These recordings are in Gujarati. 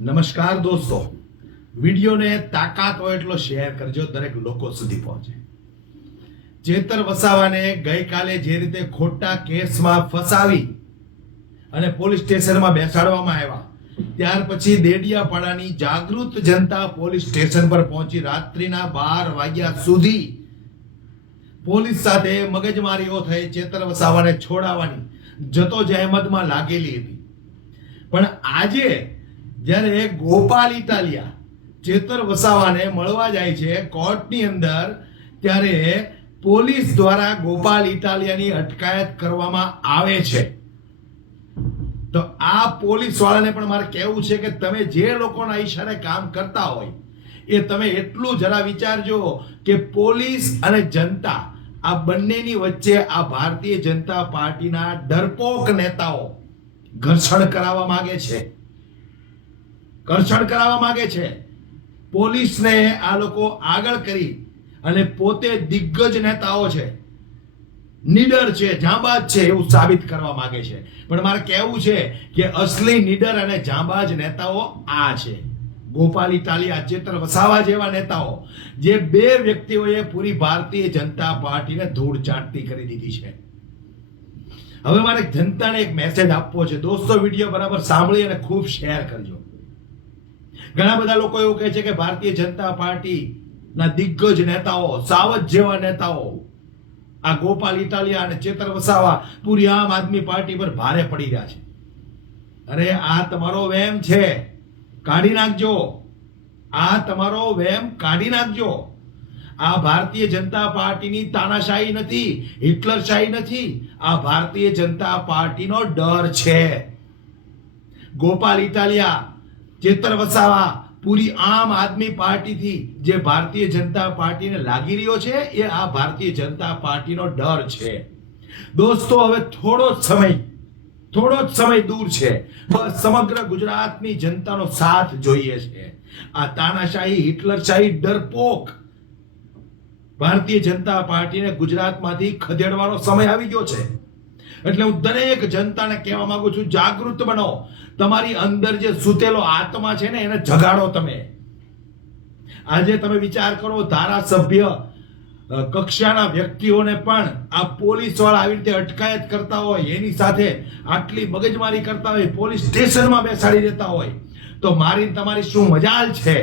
નમસ્કાર દોસ્તો, વિડીયોને તાકાત હોય એટલો શેર કરજો, દરેક લોકો સુધી પહોંચે. ચેતર વસાવાને ગઈકાલે જે રીતે ખોટા કેસમાં ફસાવી અને પોલીસ સ્ટેશનમાં બેસાડવામાં આવ્યા, ત્યાર પછી દેડિયાપાડાની જાગૃત જનતા પોલીસ સ્ટેશન પર પહોંચી રાત્રિના 12 વાગ્યા સુધી પોલીસ સાથે મગજમારીઓ થઈ ચેતર વસાવાને છોડાવવાની જતોજહેમતમાં લાગેલી હતી. પણ આજે જ્યારે ગોપાલ ઇટાલિયા ચેતર વસાવાને મળવા જાય છે કોર્ટની અંદર, ત્યારે પોલીસ દ્વારા ગોપાલ ઇટાલિયાની અટકાયત કરવામાં આવે છે. તો આ પોલીસ વાળાને પણ મારે કહેવું છે કે તમે જે લોકોના ઈશારે કામ કરતા હોય એ તમે એટલું જરા વિચારજો કે પોલીસ અને જનતા આ બંનેની વચ્ચે આ ભારતીય જનતા પાર્ટીના ડરપોક નેતાઓ ઘર્ષણ કરાવવા માંગે છે. પોલીસને આ લોકો આગળ કરી અને પોતે દિગ્ગજ નેતાઓ છે, નીડર છે, જાંબાજ છે એવું સાબિત કરવા માંગે છે. પણ મારે કહેવું છે કે અસલી નીડર અને જાંબાજ નેતાઓ આ છે, ગોપાલ ઇટાલિયા, ચેતર વસાવા જેવા નેતાઓ, જે બે વ્યક્તિઓએ પૂરી ભારતીય જનતા પાર્ટીને ધૂળ ચાટતી કરી દીધી છે. હવે મારે જનતાને એક મેસેજ આપવો છે દોસ્તો, વિડીયો બરાબર સાંભળી અને ખૂબ શેર કરજો. ઘણા બધા લોકો એવું કહે છે કે ભારતીય જનતા પાર્ટી ના દિગ્ગજ નેતાઓ, સાવજ જેવા નેતાઓ, આ ગોપાલ ઇટાલિયા અને ચેતર વસાવા પૂરી આમ આદમી પાર્ટી પર ભારે પડી રહ્યા છે. અરે આ તમારો વહેમ છે, કાઢી નાખજો. આ તમારો વહેમ કાઢી નાખજો. આ ભારતીય જનતા પાર્ટીની તાનાશાહી નથી, હિટલરશાહી નથી. આ ભારતીય જનતા પાર્ટીનો ડર છે. ગોપાલ ઇટાલિયા, ચેતર વસાવા પૂરી આમ આદમી પાર્ટીથી જે ભારતીય જનતા પાર્ટીને લાગી રહ્યો છે એ આ ભારતીય જનતા પાર્ટીનો ડર છે. દોસ્તો, હવે થોડો જ સમય દૂર છે, બસ સમગ્ર ગુજરાતની જનતાનો સાથ જોઈએ છે. આ તાનાશાહી, હિટલરશાહી, ડરપોક ભારતીય જનતા પાર્ટીને ગુજરાતમાંથી ખદેડવાનો સમય આવી ગયો છે. એટલે હું દરેક જનતાને કહેવા માંગુ છું, જાગૃત બનો. તમારી અંદર જે સૂતેલો આત્મા છે ને એને જગાડો. તમે આજે તમે વિચાર કરો, ધારાસભ્ય કક્ષાના વ્યક્તિઓને પણ આ પોલીસ વાળા આવી રીતે અટકાયત કરતા હોય, એની સાથે આટલી મગજમારી કરતા હોય, પોલીસ સ્ટેશનમાં બેસાડી દેતા હોય, તો મારી તમારી શું મજાલ છે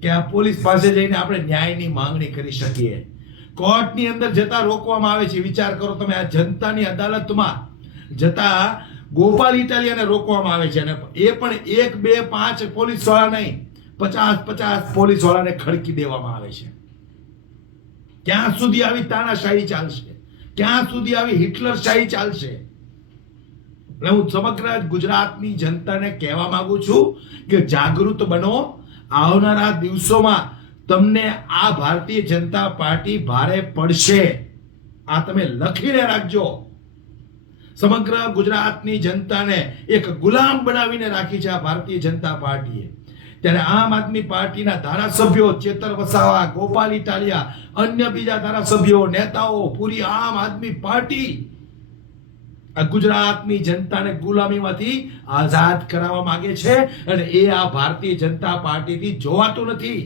કે આ પોલીસ પાસે જઈને આપણે ન્યાયની માંગણી કરી શકીએ. કોર્ટની અંદર જતા રોકવામાં આવે છે. વિચાર કરો તમે, આ જનતાની અદાલતમાં જતા ગોપાલ ઇટાલિયાને રોકવામાં આવે છે, અને એ પણ 1, 2, 5 પોલીસ વાળા નહીં, 50 પોલીસ વાળાને ખડકી દેવામાં આવે છે. ક્યાં સુધી આવી તાનાશાહી ચાલશે? ક્યાં સુધી આવી હિટલરશાહી ચાલશે? એટલે હું સમગ્ર ગુજરાતની જનતાને કહેવા માંગુ છું કે જાગૃત બનો. આવનારા દિવસોમાં તમને આ ભારતીય જનતા પાર્ટી ભારે પડશે. આ તમે લખીને રાખજો. સમગ્ર ગુજરાતની જનતાને એક ગુલામ બનાવીને રાખી છે આ ભારતીય જનતા પાર્ટીએ. ત્યારે આમ આદમી પાર્ટીના ધારાસભ્યો ચેતર વસાવા, ગોપાલ ઇટાલિયા, અન્ય બીજા ધારાસભ્યો, નેતાઓ, પૂરી આમ આદમી પાર્ટી આ ગુજરાતની જનતાને ગુલામીમાંથી આઝાદ કરાવવા માંગે છે. અને એ આ ભારતીય જનતા પાર્ટીથી જોવાતું નથી.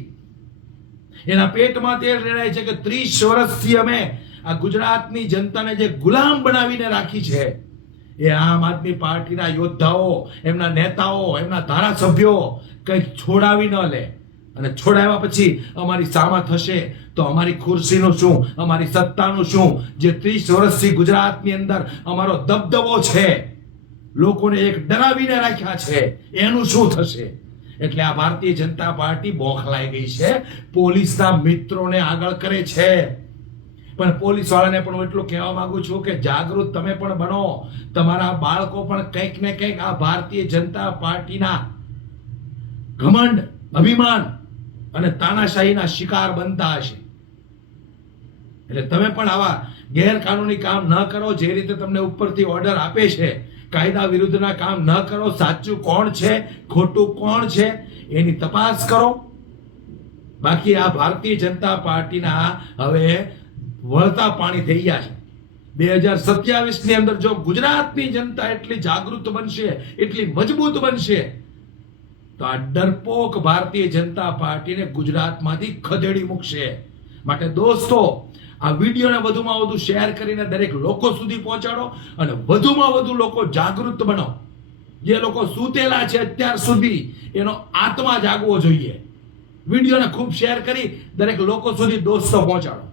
એના પેટમાં તેલ રેડાય છે કે 30 વર્ષથી અમે આ ગુજરાતની જનતાને જે ગુલામ બનાવીને રાખી છે એ આમ આદમી પાર્ટીના યોદ્ધાઓ, એમના નેતાઓ, એમના ધારાસભ્યો કંઈક છોડાવી ન લે. અને છોડાવ્યા પછી અમારી સામા થશે તો અમારી ખુરશીનું શું, અમારી સત્તાનું શું? જે 30 વર્ષથી ગુજરાતની અંદર અમારો દબદબો છે, લોકોને એક ડરાવીને રાખ્યા છે, એનું શું થશે? એટલે આ ભારતીય જનતા પાર્ટી બોખલાઈ ગઈ છે, પોલીસના મિત્રોને આગળ કરે છે. પણ પોલીસ વાળાને પણ હું એટલું કહેવા માંગુ છું કે જાગૃત તમે પણ બનો. તમારા બાળકો પણ કંઈક ને કંઈક આ ભારતીય જનતા પાર્ટીના ઘમંડ, અભિમાન અને તાનાશાહીના શિકાર બનતા હશે. એટલે તમે પણ આવા ગેરકાનૂની કામ ન કરો. જે રીતે તમને ઉપરથી ઓર્ડર આપે છે, કાયદા વિરુદ્ધના કામ ન કરો. સાચું કોણ છે, ખોટું કોણ છે, એની તપાસ કરો. બાકી આ ભારતીય જનતા પાર્ટીના હવે વળતા પાણી થઈ ગયા છે. 2027 ની અંદર જો ગુજરાતની જનતા એટલી જાગૃત બનશે, એટલી મજબૂત બનશે, તો આ ડરપોક ભારતીય જનતા પાર્ટીને ગુજરાતમાંથી ખદેડી મૂકશે. માટે દોસ્તો, આ વિડીયોને વધુમાં વધુ શેર કરીને દરેક લોકો સુધી પહોંચાડો અને વધુમાં વધુ લોકો જાગૃત બનો. જે લોકો સૂતેલા છે અત્યાર સુધી, એનો આત્મા જાગવો જોઈએ. વિડીયોને ખૂબ શેર કરી દરેક લોકો સુધી દોસ્તો પહોંચાડો.